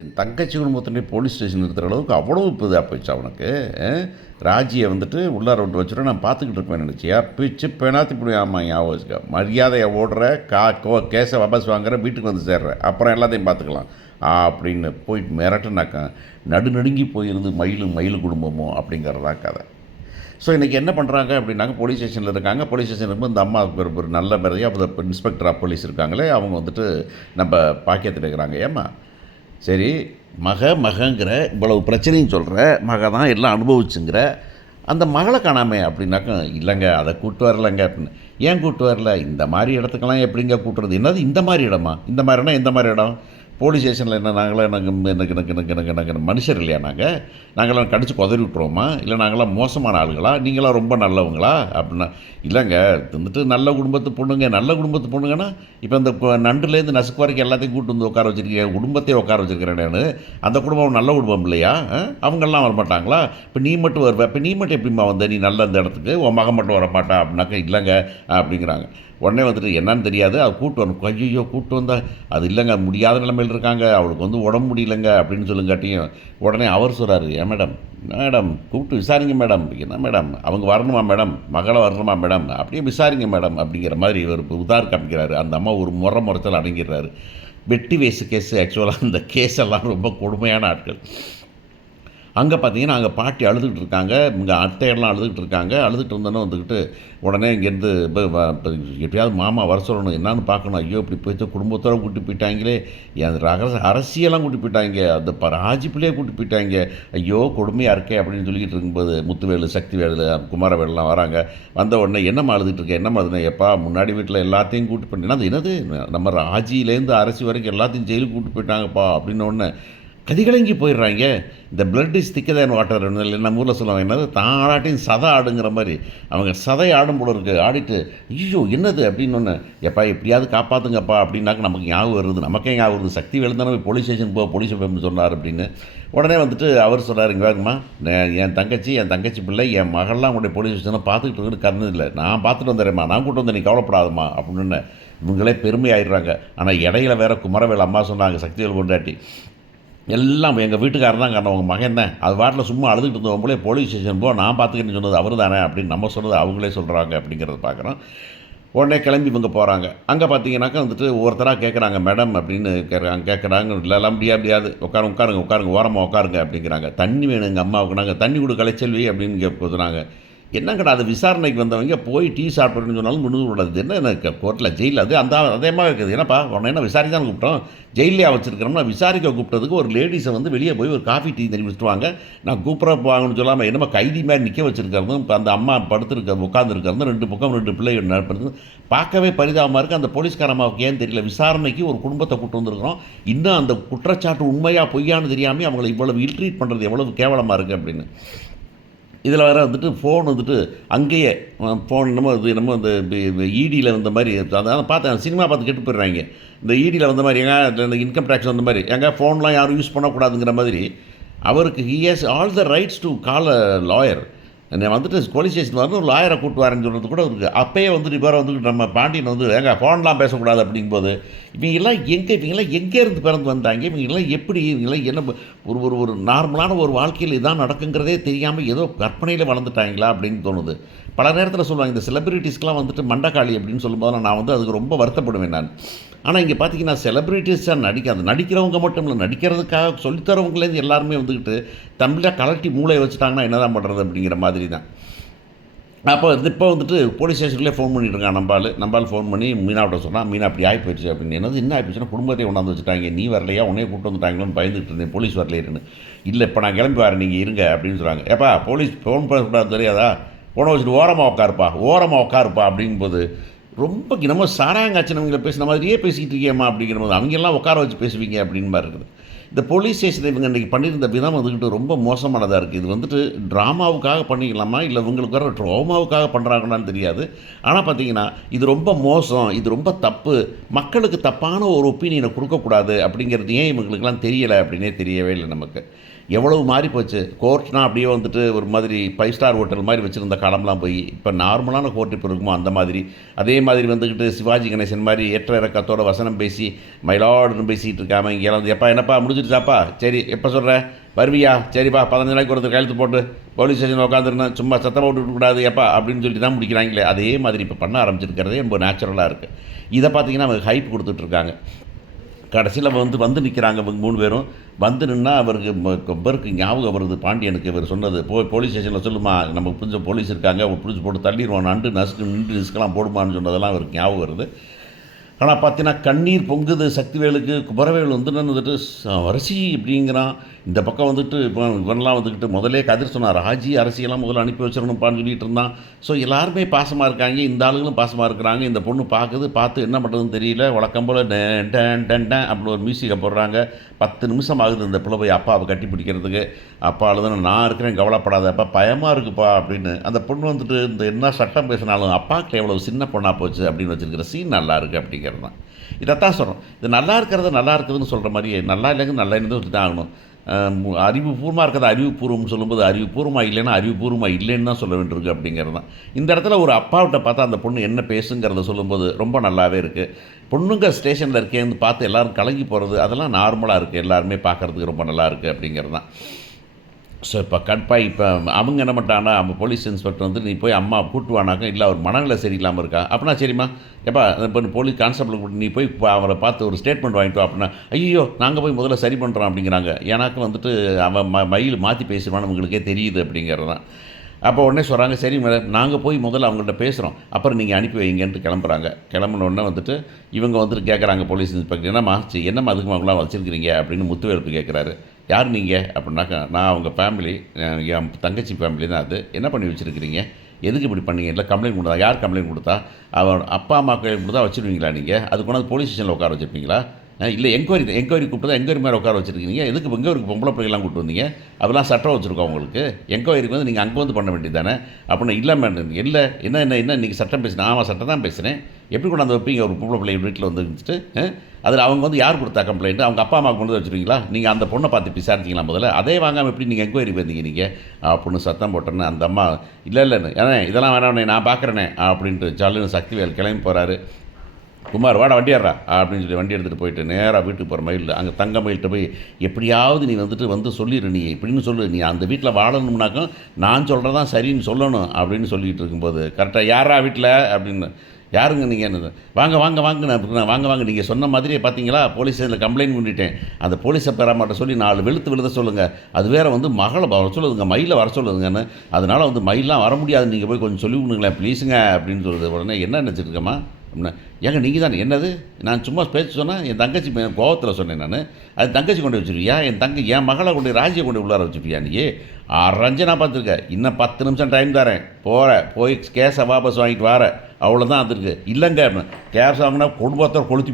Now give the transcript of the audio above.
என் தங்கச்சி குடும்பத்தினே police station நிறுத்துற அளவுக்கு அவ்வளோ இப்போ இதாக போயிடுச்சு அவனுக்கு. ராஜியை வந்துட்டு உள்ளார விட்டு வச்சுட்டு நான் பார்த்துக்கிட்டு இருப்பேன் நினச்சியா பிச்சு பெணாத்தி இப்படி ஆமாம் ஞாபகம் வச்சுக்க. மரியாதையை ஓடுற கேஸை வாபஸ் வாங்குற, வீட்டுக்கு வந்து சேர்ற, அப்புறம் எல்லாத்தையும் பார்த்துக்கலாம் அப்படின்னு போயிட்டு மிரட்டுனாக்கா நடுநடுங்கி போயிருந்து மயில் குடும்பமோ அப்படிங்கிறதான் கதை. ஸோ இன்றைக்கி என்ன பண்ணுறாங்க அப்படின்னாக்க, போலீஸ் ஸ்டேஷனில் இருக்காங்க. போலீஸ் ஸ்டேஷன் இருக்கும்போது இந்த அம்மா ஒரு நல்ல மாதிரியாக அப்போ இன்ஸ்பெக்டர் ஆஃப் போலீஸ் இருக்காங்களே, அவங்க வந்துட்டு நம்ம பாக்கியத்தில் இருக்கிறாங்க. ஏம்மா சரி, மகங்கிற இவ்வளவு பிரச்சனையும் சொல்கிற, மக தான் எல்லாம் அனுபவிச்சுங்கிற, அந்த மகளை காணாமே அப்படின்னாக்கா, இல்லைங்க அதை கூப்பிட்டு வரலைங்க அப்படின்னு. ஏன் கூப்பிட்டு வரல? இந்த மாதிரி இடத்துக்கெல்லாம் எப்படிங்க கூட்டுறது? என்னது இந்த மாதிரி இடமா? இந்த மாதிரினா எந்த மாதிரி இடம்? போலீஸ் ஸ்டேஷனில் என்ன நாங்களாம் எனக்கு மனுஷர் இல்லையா? நாங்களாம் கடிச்சு குதறி விட்டுருவோமா? இல்லை நாங்களாம் மோசமான ஆளுங்களா? நீங்களாம் ரொம்ப நல்லவங்களா அப்படின்னா, இல்லைங்க வந்துட்டு நல்ல குடும்பத்து பொண்ணுங்க. நல்ல குடும்பத்து பொண்ணுங்கன்னா இப்போ இந்த நண்டுலேருந்து நசுக்கு வரைக்கும் எல்லாத்தையும் கூட்டு வந்து உட்கார வச்சுருக்கேன், குடும்பத்தையே உட்கார வச்சுருக்கிறேன் நான். அந்த குடும்பம் நல்ல குடும்பம் இல்லையா? அவங்கெல்லாம் வரமாட்டாங்களா? இப்போ நீ மட்டும் வருவ, இப்போ நீ மட்டும் எப்படிம்மா வந்த? நீ நல்ல இந்த இடத்துக்கு உன் மகன் மட்டும் வரமாட்டா அப்படின்னாக்கா, இல்லைங்க அப்படிங்கிறாங்க. உடனே வந்துட்டு என்னன்னு தெரியாது, அது கூப்பிட்டு வரணும். ஐயோ கூப்பிட்டு வந்தால் அது இல்லைங்க, முடியாத நிலைமையில் இருக்காங்க, அவளுக்கு வந்து உடம்பு முடியலைங்க அப்படின்னு சொல்லுங்காட்டியும் உடனே அவர் சொல்கிறாரு, ஏன் மேடம் கூப்பிட்டு விசாரிங்க மேடம். என்ன மேடம், அவங்க வரணுமா மேடம்? மகளை வரணுமா மேடம்? அப்படியே விசாரிங்க மேடம் அப்படிங்கிற மாதிரி இவர் உதார் காமிக்கிறாரு. அந்த அம்மா ஒரு முறைச்சல் அடங்கிடுறாரு. வெட்டி வேசு கேஸு. ஆக்சுவலாக அந்த கேஸ் எல்லாம் ரொம்ப கொடுமையான ஆட்கள். அங்கே பார்த்தீங்கன்னா அங்கே பாட்டி அழுதுகிட்டு இருக்காங்க, இங்கே அத்தையெல்லாம் அழுதுகிட்டு இருக்காங்க. அழுதுகிட்டு இருந்தோன்னே வந்துக்கிட்டு உடனே இங்கேருந்து எப்படியாவது மாமா வர சொல்லணும், என்னான்னு பார்க்கணும். ஐயோ இப்படி போயிட்டு குடும்பத்தோடு கூட்டி போயிட்டாங்களே, என் அரசியெல்லாம் கூட்டி போயிட்டாங்க, அந்த ராஜிப்பிலே கூட்டி போயிட்டாங்க, ஐயோ கொடுமையாக இருக்கே அப்படின்னு சொல்லிக்கிட்டு இருக்கும்போது முத்துவேலு, சக்திவேலு, குமாரவேலுலாம் வராங்க. வந்த உடனே என்னம்மா அழுதுகிட்டு இருக்கேன்? என்னம்மா அதுனா, எப்பா முன்னாடி வீட்டில் எல்லாத்தையும் கூட்டி போயிட்டேன்னா, அது என்னது நம்ம ராஜியிலேருந்து அரசி வரைக்கும் எல்லாத்தையும் ஜெயிலுக்கு கூட்டி போயிட்டாங்கப்பா அப்படின்னு ஒன்று கதிகலங்கி போயிடுறாங்க. இந்த பிளட் இஸ் திக்கர் தேன் வாட்டர் இல்லை நம்ம ஊரில் சொல்லுவாங்க, என்னது தான் ஆடாட்டியும் சதை ஆடுங்கிற மாதிரி அவங்க சதை ஆடும் போல இருக்குது. ஆடிட்டு ஐயோ என்னது அப்படின்னு ஒன்று, எப்பா எப்படியாவது காப்பாற்றுங்கப்பா அப்படின்னாக்க நமக்கு ஞாபகம் வருது. நமக்கே ஞாபகம் வருது, சக்தி வேலுந்தானே போலீஸ் ஸ்டேஷன் போலீஸ் சொன்னார் அப்படின்னு. உடனே வந்துட்டு அவர் சொல்கிறார், இங்கே வேணுமா என் தங்கச்சி பிள்ளை என் மகள்லாம் உங்களுடைய போலீஸ் ஸ்டேஷனை பார்த்துக்கிட்டு இருக்கிறது கருந்ததில்லை, நான் பார்த்துட்டு வந்துடுறேம்மா, நான் கூட்டு வந்தேன், நீ கவலைப்படாதம்மா அப்படின்னு இவங்களே பெருமையாயிடுறாங்க. ஆனால் இடையில வேறு குமரவேல் அம்மா சொன்னாங்க, சக்திவேல் கொண்டாட்டி எல்லாம் எங்கள் வீட்டுக்காரர் தான் காரணம், உங்கள் மகன் தான் அது வாட்டில் சும்மா அழுதுகிட்டு இருந்தவங்களே போலீஸ் ஸ்டேஷன் நான் பார்த்துக்கின்னு சொன்னது அவர் தானே அப்படின்னு நம்ம சொன்னது அவங்களே சொல்கிறாங்க அப்படிங்கிறத பார்க்குறோம். உடனே கிளம்பி இவங்க போகிறாங்க. அங்கே பார்த்தீங்கன்னாக்கா வந்துட்டு ஒவ்வொருத்தராக கேட்குறாங்க, மேடம் அப்படின்னு கேட்குறாங்க. இல்லைலாம் முடியாது, உட்காருங்க ஓரமாக உட்காருங்க அப்படிங்கிறாங்க. தண்ணி வேணும் எங்கள் அம்மாவுக்கு, நாங்கள் தண்ணி கொடு கலைச்செல்வி அப்படின்னு கேட்குறாங்க. என்னங்கடா அது விசாரணைக்கு வந்தவங்க போய் டீ சாப்பிட்றேன்னு சொன்னாலும் முடிவு கூடாது, என்ன எனக்கு கோர்ட்டில் ஜெயில் அது அதே மாதிரி இருக்குது. ஏன்னாப்பா உடனே என்ன விசாரிக்க தான் கூப்பிட்டோம், ஜெயிலே வச்சுருக்கிறோம்னா விசாரிக்க கூப்பிட்டதுக்கு ஒரு லேடிஸை வந்து வெளியே போய் ஒரு காஃபி டீ தண்ணி வச்சுட்டுவாங்க, நான் கூப்பிட்ற போவாங்கன்னு சொல்லாமல் என்னமோ கைதி மாதிரி நிற்க வச்சுருக்கிறதும், இப்போ அந்த அம்மா உட்காந்துருக்கிறது, 2 பக்கம் 2 பிள்ளைகள் நடப்படுறது பார்க்கவே பரிதாபமாக இருக்குது. அந்த போலீஸ்கார அம்மாவுக்கு ஏன் தெரியல, விசாரணைக்கு ஒரு குடும்பத்தை கூட்டு வந்துருக்கிறோம், இன்னும் அந்த குற்றச்சாட்டு உண்மையாக பொய்யான்னு தெரியாமல் அவங்களை இவ்வளவு இல்ட்ரீட் பண்ணுறது எவ்வளவு கேவலமாக இருக்குது அப்படின்னு. இதில் வேறு வந்துட்டு ஃபோன் வந்துட்டு அங்கேயே ஃபோன் என்னமோ இந்த இடியில் வந்த மாதிரி, அதான் பார்த்தேன் சினிமா பார்த்து கெட்டு போயிடுறாங்க. இந்த இடியில் வந்த மாதிரி இந்த இன்கம் டேக்ஸ் வந்த மாதிரி ஃபோன்லாம் யாரும் யூஸ் பண்ணக்கூடாதுங்கிற மாதிரி அவருக்கு he has all the rights to call a lawyer. என்னை வந்துட்டு போலீஸ் ஸ்டேஷன் வந்து ஒரு லாயரை கூப்பிட்டு வரேன்னு சொல்கிறது கூட இருக்குது. அப்போயே வந்துட்டு இப்போ வந்துட்டு நம்ம பாண்டியன் வந்து ஃபோன்லாம் பேசக்கூடாது அப்படிங்கும்போது இவங்கெல்லாம் எங்கேருந்து பிறந்து வந்தாங்க, இவங்கெல்லாம் எப்படி, இவங்கெல்லாம் என்ன ஒரு நார்மலான ஒரு வாழ்க்கையில் இதான் நடக்குங்கிறதே தெரியாமல் ஏதோ கற்பனையில் வளர்ந்துட்டாங்களா அப்படின்னு தோணுது. பல நேரத்தில் சொல்லுவாங்க இந்த செலிப்ரிட்டிஸ்க்கெலாம் வந்துட்டு மண்டக்காளி அப்படின்னு சொல்லும்போது நான் வந்து அதுக்கு ரொம்ப வருத்தப்படுவேன் நான். ஆனால் இங்கே பார்த்தீங்கன்னா செலிப்ரிட்டிஸாக நடிக்கிறவங்க மட்டும் இல்லை, நடிக்கிறதுக்காக சொல்லித்தரவங்களேருந்து எல்லாருமே வந்துக்கிட்டு தமிழில் கலட்டி மூளையை வச்சுட்டாங்கன்னா என்ன தான் பண்ணுறது அப்படிங்கிற மாதிரி தான். அப்போ இப்போ வந்துட்டு போலீஸ் ஸ்டேஷன்லேயே ஃபோன் பண்ணிட்டு இருக்கான் நம்பால் ஃபோன் பண்ணி மீனாவிட்ட சொன்னால், மீனா அப்படி ஆகி போயிடுச்சு அப்படின்னு. என்னது என்ன ஆகிப்போச்சுன்னா, குடும்பத்தையே கொண்டாந்து வச்சுட்டாங்க, நீ வரலையா, உடனே கூப்பிட்டு வந்துட்டாங்களோன்னு பயந்துகிட்டு இருந்தேன், போலீஸ் வரலேன்னு. இல்லை இப்போ நான் கிளம்பி வரேன், நீங்கள் இருங்க அப்படின்னு சொல்கிறாங்க. ஏப்பா போலீஸ் ஃபோன் பண்ணக்கூடாது தெரியாதா, ஃபோனை வச்சுட்டு ஓரமாக உட்காருப்பா அப்படிங்கும்போது ரொம்ப நம்ம சாராயங்காய்ச்சினவங்களை பேசின மாதிரியே பேசிக்கிட்டு இருக்கேம்மா அப்படிங்கிற போது அவங்கெல்லாம் உட்கார வச்சு பேசுவீங்க அப்படின்னு மாதிரி இருக்குது. இந்த போலீஸ் ஸ்டேஷனை இவங்க இன்றைக்கி பண்ணியிருந்த விதம் வந்துக்கிட்டு ரொம்ப மோசமானதாக இருக்குது. இது வந்துட்டு ட்ராமாவுக்காக பண்ணிக்கலாமா இல்லை இவங்களுக்கு வர ட்ராமாவுக்காக பண்ணுறாங்கன்னு தெரியாது. ஆனால் பார்த்தீங்கன்னா இது ரொம்ப மோசம், இது ரொம்ப தப்பு, மக்களுக்கு தப்பான ஒரு ஒப்பீனியனை கொடுக்கக்கூடாது அப்படிங்கிறது ஏன் இவங்களுக்கெல்லாம் தெரியலை அப்படின்னே தெரியவே இல்லை நமக்கு. எவ்வளவு மாறி போச்சு. கோர்ட்னா அப்படியே வந்துட்டு ஒரு மாதிரி 5 ஸ்டார் ஹோட்டல் மாதிரி வச்சுருந்த காலம்லாம் போய் இப்போ நார்மலான கோர்ட் இப்போ இருக்குமோ அந்த மாதிரி. அதே மாதிரி வந்துக்கிட்டு சிவாஜி கணேசன் மாதிரி ஏற்ற இறக்கத்தோட வசனம் பேசி மயிலாடுன்னு பேசிகிட்டு இருக்காமல் இங்கே வந்து எப்பா என்னப்பா முடிஞ்சிருச்சாப்பா, சரி எப்போ சொல்கிற வருவியா, சரிப்பா 15 நாளைக்கு ஒருத்தர் கையெழுத்து போட்டு போலீஸ் ஸ்டேஷனில் உட்காந்துருந்தேன் சும்மா சத்தமாக விட்டுக்கூடாது எப்பா அப்படின்னு சொல்லிட்டு தான் முடிக்கிறாங்களே. அதே மாதிரி இப்போ பண்ண ஆரம்பிச்சிருக்கிறதே ரொம்ப நேச்சுரலாக இருக்குது. இதை பார்த்தீங்கன்னா அவங்க ஹைப் கொடுத்துட்ருக்காங்க. கடைசியில் வந்து நிற்கிறாங்க இவங்க 3 பேரும். வந்து நின்னா இவருக்கு ஞாபகம் வருது பாண்டியனுக்கு. இவர் சொன்னது போலீஸ் ஸ்டேஷனில் சொல்லுமா, நமக்கு புரிஞ்ச போலீஸ் இருக்காங்க, அவங்க பிடிச்சி போட்டு தள்ளிடுவோம், நண்டு நசுக்கு நின்று ரிஸ்க்கெல்லாம் போடுமான்னு சொன்னதெல்லாம் அவருக்கு ஞாபகம் வருது. ஆனால் பார்த்தீங்கன்னா கண்ணீர் பொங்குது சக்திவேலுக்கு. குமரவேல் வந்துட்டு அரசி இப்படிங்கிறான். இந்த பக்கம் வந்துட்டு இவன்லாம் வந்துக்கிட்டு முதலே கதிர் சொன்னார், ராஜி அரசியெல்லாம் முதல்ல அனுப்பி வச்சிடணும்ப்பான்னு சொல்லிட்டு இருந்தான். ஸோ எல்லாருமே பாசமாக இருக்காங்க, இந்த ஆளுங்களும் பாசமாக இருக்கிறாங்க. இந்த பொண்ணு பார்த்து என்ன பண்ணுறதுன்னு தெரியல. வழக்கம் போல் டன் அப்படி ஒரு மியூசிக்கை போடுறாங்க. 10 நிமிஷம் ஆகுது இந்த பிள்ளை போய் அப்பாவை கட்டி பிடிக்கிறதுக்கு. அப்பா அழுதுன்னு நான் இருக்கிறேன் கவலைப்படாத அப்பா, பயமாக இருக்குப்பா அப்படின்னு. அந்த பொண்ணு வந்துட்டு இந்த என்ன சட்டம் பேசினாலும் அப்பாக்கிட்ட எவ்வளோ சின்ன பொண்ணாக போச்சு அப்படின்னு வச்சுருக்கிற சீன் நல்லா இருக்குது அப்படிங்கிறது தான். இதைத்தான் சொல்கிறோம். இது நல்லா இருக்குதுன்னு சொல்கிற மாதிரியே நல்லா இல்லைங்க நல்லா இருந்து வச்சு தான் ஆகணும். அறிவுபூர்வமாக இருக்கிறது அறிவுபூர்வம்னு சொல்லும்போது அறிவுபூர்வமாக இல்லைன்னா அறிவுபூர்வமாக இல்லைன்னு தான் சொல்ல வேண்டியிருக்கு அப்படிங்கிறது தான். இந்த இடத்துல ஒரு அப்பாவிட்ட பார்த்தா அந்த பொண்ணு என்ன பேசுங்கிறத சொல்லும்போது ரொம்ப நல்லாவே இருக்குது. பொண்ணுங்க ஸ்டேஷனில் இருக்கேன்னு பார்த்து எல்லோரும் கலங்கி போகிறது அதெல்லாம் நார்மலாக இருக்குது, எல்லாருமே பார்க்குறதுக்கு ரொம்ப நல்லா இருக்குது அப்படிங்கிறது தான். ஸோ இப்போ அவங்க என்ன பண்ணிட்டாங்கன்னா, அவங்க போலீஸ் இன்ஸ்பெக்டர் வந்து நீ போய் அம்மா கூட்டுவானாக்க, இல்லை அவர் மனநிலை சரியில்லாமல் இருக்கா அப்படின்னா, சரிம்மா எப்பா இப்போ போலீஸ் கான்ஸ்டபிள் கூட்டு நீ போய் அவரை பார்த்து ஒரு ஸ்டேட்மெண்ட் வாங்கிட்டு வா அப்படின்னா, ஐயோ நாங்கள் போய் முதல்ல சரி பண்ணுறோம் அப்படிங்கிறாங்க. ஏன்னாக்க வந்துட்டு அவன் மயில் மாற்றி பேசுவான்னு உங்களுக்கே தெரியுது அப்படிங்கிறது தான். அப்போ உடனே சொல்கிறாங்க, சரி மேடம் நாங்கள் போய் முதல்ல அவங்கள்ட்ட பேசுகிறோம், அப்புறம் நீங்கள் அனுப்பி வைங்கன்ட்டு கிளம்புறாங்க. கிளம்புனோடனே வந்துட்டு இவங்க வந்துட்டு கேட்குறாங்க போலீஸ் இன்ஸ்பெக்டர், என்னம்மா அதுக்கு அவங்களாம் வச்சுருக்கிறீங்க அப்படின்னு முத்துவேலுக்கு கேட்குறாரு. யார் நீங்கள் அப்படின்னாக்கா, நான் அவங்க ஃபேமிலி, என் தங்கச்சி ஃபேமிலி தான். அது என்ன பண்ணி வச்சுருக்கிறீங்க, எதுக்கு இப்படி பண்ணீங்க, இல்லை கம்ப்ளைண்ட் கொடுத்தா, யார் கம்ப்ளைண்ட் கொடுத்தா, அவன் அப்பா அம்மா கொடுத்தா வச்சுருவீங்களா நீங்கள், அது கொண்டாந்து போலீஸ் ஸ்டேஷனில் உட்கார வச்சுருப்பீங்களா, இல்லை என்கொயரி கூப்பிட்டு தான் என்கொயரி மேலே உட்கார வச்சுருக்கீங்க, எதுக்கு எங்கொயரிக்கு பொம்பளை பிள்ளைலாம் கூப்பிட்டு வந்தீங்க, அதெல்லாம் சட்டம் வச்சுருக்கோம் உங்களுக்கு, என்கொயரிக்கு வந்து நீங்கள் அங்கே வந்து பண்ண வேண்டியது தானே அப்படின்னு. இல்லை மேடம் இல்லை என்ன இன்றைக்கி சட்டம் பேசுகிறேன், ஆமாம் சட்டம் தான் பேசுகிறேன், எப்படி கொண்டாந்து வைப்பீங்க ஒரு பொம்பளை பிள்ளை வீட்டில் வந்து இருந்துட்டு, அதில் அவங்க வந்து யார் கொடுத்தா கம்ப்ளைண்ட், அவங்க அப்பா அம்மா கொண்டு வந்து வச்சுருவீங்களா, நீங்கள் அந்த பொண்ணை பார்த்து விசாரிச்சிங்களா முதல்ல, அதே வாங்காமல் எப்படி நீங்கள் என்கொயரி வந்தீங்க நீங்கள் அப்படின்னு சத்தம் போட்டேன்னு அந்த அம்மா இல்லைன்னு ஏன்னா இதெல்லாம் வேணாம் நான் பார்க்குறேனே அப்படின்ட்டு ஜல்லுன்னு சக்திவேல் கிளம்பி போகிறாரு. குமார் வாடா வண்டி ஏறா அப்படின்னு சொல்லி வண்டி எடுத்துகிட்டு போயிட்டு நேராக வீட்டுக்கு போகிற மயில் அங்கே தங்க மயில்கிட்ட போய் எப்படியாவது நீ வந்து சொல்லிடு, நீ இப்படின்னு சொல்லு, நீ அந்த வீட்டில் வாழணும்னாக்கும் நான் சொல்கிறதான் சரின்னு சொல்லணும் அப்படின்னு சொல்லிகிட்டு இருக்கும்போது கரெக்டாக யாரா வீட்டில் அப்படின்னு, யாருங்க நீங்கள் என்னது, வாங்க வாங்க நீங்கள் சொன்ன மாதிரியே பார்த்தீங்களா போலீஸ் ஸ்டேஷனில் கம்ப்ளைண்ட் பண்ணிட்டேன், அந்த போலீஸை பெறாமாட்ட சொல்லி 4 வெளுத்து விழுத சொல்லுங்கள், அது வேறு வந்து மகளை வர சொல்லுதுங்க, மயிலை வர சொல்லுதுங்கன்னு, அதனால் வந்து மயிலாம் வர முடியாது, நீங்கள் போய் கொஞ்சம் சொல்லி விடுங்களேன் ப்ளீஸுங்க அப்படின்னு சொல்லுது. உடனே என்ன நினச்சிருக்கம்மா அப்படின்னா, ஏங்க நீங்கள் தான் என்னது நான் சும்மா பேச சொன்னால் என் தங்கச்சி கோவத்தில் சொன்னேன் நான், அது தங்கச்சி கொண்டு வச்சுருவியா, என் மகளை கொண்டு ராஜியை கொண்டு உள்ளார வச்சுருவியா, நீ ரஞ்சனா பார்த்துருக்க, இன்னும் 10 நிமிஷம் டைம் தரேன் போய் கேஸை வாபஸ் வாங்கிட்டு வர அவ்வளோதான் வந்துருக்கு. இல்லைங்க கேஸ் வாங்கினா குடும்பத்தை கொளுத்தி